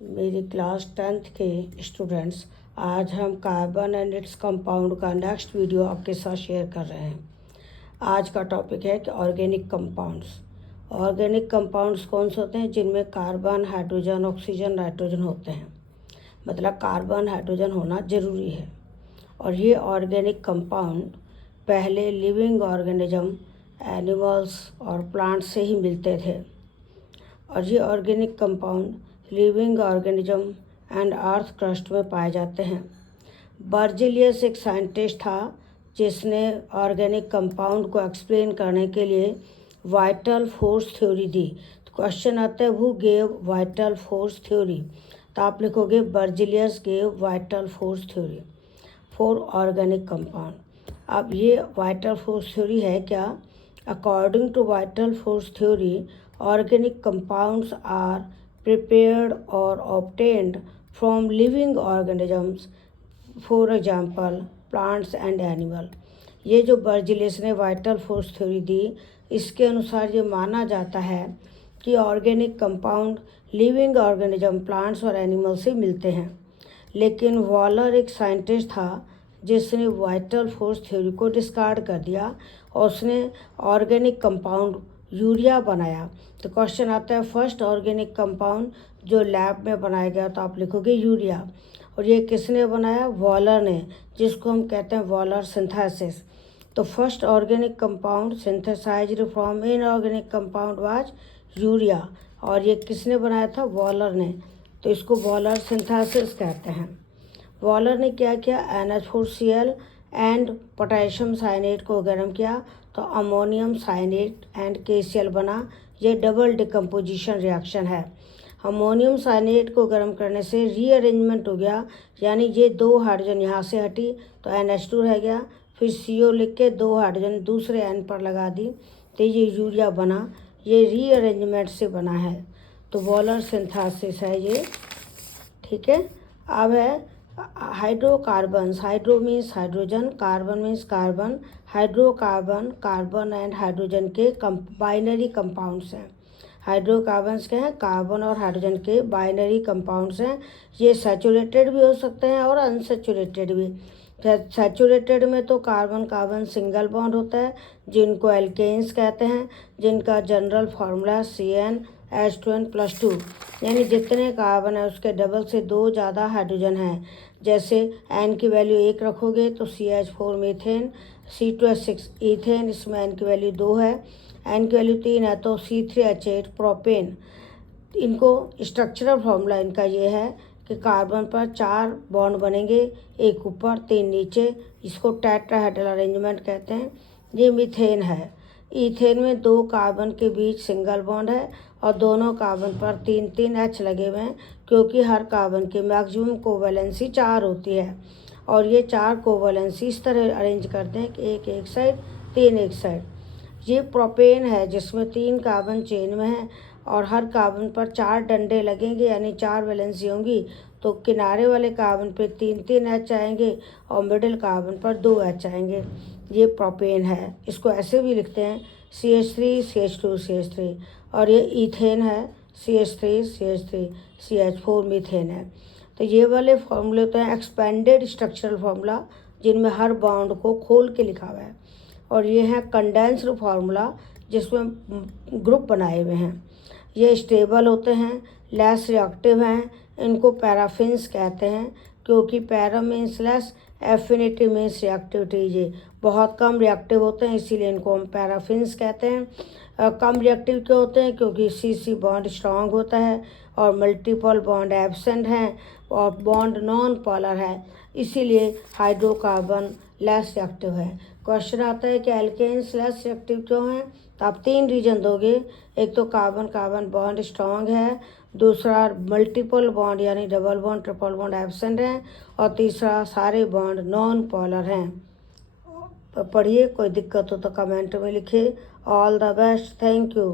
मेरी class 10th के students, आज हम कार्बन एंड इट्स कंपाउंड का नेक्स्ट वीडियो आपके साथ शेयर कर रहे हैं। आज का टॉपिक है कि ऑर्गेनिक कंपाउंड्स। ऑर्गेनिक कंपाउंड्स कौन से होते हैं? जिनमें कार्बन, हाइड्रोजन, ऑक्सीजन, नाइट्रोजन होते हैं। मतलब कार्बन, हाइड्रोजन होना ज़रूरी है। और ये ऑर्गेनिक कंपाउंड पहले लिविंग ऑर्गेनिज्म, एनिमल्स और प्लांट्स से ही मिलते थे। और ये organic compound living organism and earth crust में पाए जाते हैं। बर्जिलियस एक साइंटिस्ट था जिसने ऑर्गेनिक कंपाउंड को एक्सप्लेन करने के लिए वाइटल फोर्स थ्योरी दी। तो क्वेश्चन आता है, who gave vital force theory? तो आप लिखोगे Berzelius gave vital force theory for organic compound. अब ये वाइटल फोर्स थ्योरी है क्या? According to vital force theory, organic compounds are prepared or obtained from living organisms, for example plants and animal। ये जो Berzelius ने vital force theory दी, इसके अनुसार ये माना जाता है कि organic compound living organism, plants और एनिमल से मिलते हैं। लेकिन वॉलर एक साइंटिस्ट था जिसने वाइटल फोर्स थ्योरी को डिस्कार्ड कर दिया और उसने ऑर्गेनिक कंपाउंड यूरिया बनाया। तो क्वेश्चन आता है, फर्स्ट ऑर्गेनिक कंपाउंड जो लैब में बनाया गया, तो आप लिखोगे यूरिया। और ये किसने बनाया? वॉलर ने, जिसको हम कहते हैं वॉलर सिंथेसिस। तो first organic compound synthesised from inorganic compound was urea. और ये किसने बनाया था? वॉलर ने। तो इसको वॉलर सिंथेसिस कहते हैं। वॉलर ने क्या किया? NH4Cl एंड पोटेशियम साइनेट को गर्म किया तो अमोनियम साइनेट एंड KCl बना। ये डबल डिकम्पोजिशन रिएक्शन है। अमोनियम साइनेट को गर्म करने से रीअरेंजमेंट हो गया, यानी ये दो हाइड्रोजन यहाँ से हटी तो NH2 रह गया। फिर CO लिख के दो हाइड्रोजन दूसरे N पर लगा दी तो ये यूरिया बना। ये रीअरेंजमेंट से बना है। तो वॉलर सिंथेसिस है ये, ठीक है। अब है hydrocarbons. Hydro means hydrogen, carbon means carbon. Hydrocarbon carbon and hydrogen के बाइनरी कंपाउंड्स हैं। हाइड्रोकार्बन्स के हैं कार्बन और हाइड्रोजन के बाइनरी कंपाउंड्स हैं। ये सैचुरेटेड भी हो सकते हैं और अनसैचुरेटेड भी। सैचुरेटेड में तो कार्बन कार्बन सिंगल बॉन्ड होता है, जिनको एल्केन्स कहते हैं, जिनका जनरल फार्मूला CnH2n+2, यानी जितने कार्बन है उसके डबल से दो ज़्यादा हाइड्रोजन हैं। जैसे N की वैल्यू 1 रखोगे तो CH4 मीथेन, C2H6 ईथेन, इसमें N की वैल्यू 2 है। N की वैल्यू 3 है तो C3H8 प्रोपेन। इनको स्ट्रक्चरल फार्मूला इनका ये है कि कार्बन पर 4 बॉन्ड बनेंगे, एक ऊपर 3 नीचे, इसको टेट्राहेड्रल अरेंजमेंट कहते हैं। ये मीथेन है। ईथेन में 2 कार्बन के बीच सिंगल बॉन्ड है और दोनों कार्बन पर 3 H लगे हुए हैं, क्योंकि हर कार्बन की मैक्सिमम कोवैलेंसी 4 होती है। और ये 4 कोवैलेंसी इस तरह अरेंज करते हैं कि एक साइड, 3 एक साइड। ये प्रोपेन है जिसमें 3 कार्बन चेन में है और हर कार्बन पर 4 डंडे लगेंगे, यानी 4 वैलेंसी होंगी। तो किनारे वाले कार्बन पे 3 H आएंगे और मिडिल कार्बन पर 2 H आएंगे। ये प्रोपेन है। इसको ऐसे भी लिखते हैं CH3 CH2 CH3। और ये ईथेन है, CH3 CH3 CH4 मीथेन है। तो ये वाले फार्मूले होते हैं एक्सपेंडेड स्ट्रक्चरल फार्मूला, जिनमें हर बॉन्ड को खोल के लिखा हुआ है। और ये है कंडेंस्ड फार्मूला, जिसमें ग्रुप बनाए हुए हैं। ये स्टेबल होते हैं, लेस रिएक्टिव हैं। इनको पैराफिन्स कहते हैं, क्योंकि para means less, affinity means reactivity. ये बहुत कम रिएक्टिव होते हैं, इसीलिए इनको हम पैराफिन्स कहते हैं। कम रिएक्टिव क्यों होते हैं? क्योंकि CC बॉन्ड स्ट्रांग होता है और मल्टीपल बॉन्ड एब्सेंट हैं और बॉन्ड नॉन पोलर है, इसीलिए हाइड्रोकार्बन लेस रिएक्टिव है। क्वेश्चन आता है कि एल्केन्स लेस रिएक्टिव क्यों हैं? तो आप 3 रीजन दोगे। एक तो कार्बन कार्बन बॉन्ड स्ट्रांग है, दूसरा मल्टीपल बॉन्ड यानी double bond triple bond absent हैं, और तीसरा सारे बॉन्ड नॉन पोलर हैं। पढ़िए, कोई दिक्कत हो तो कमेंट में लिखिए। All the best, thank you.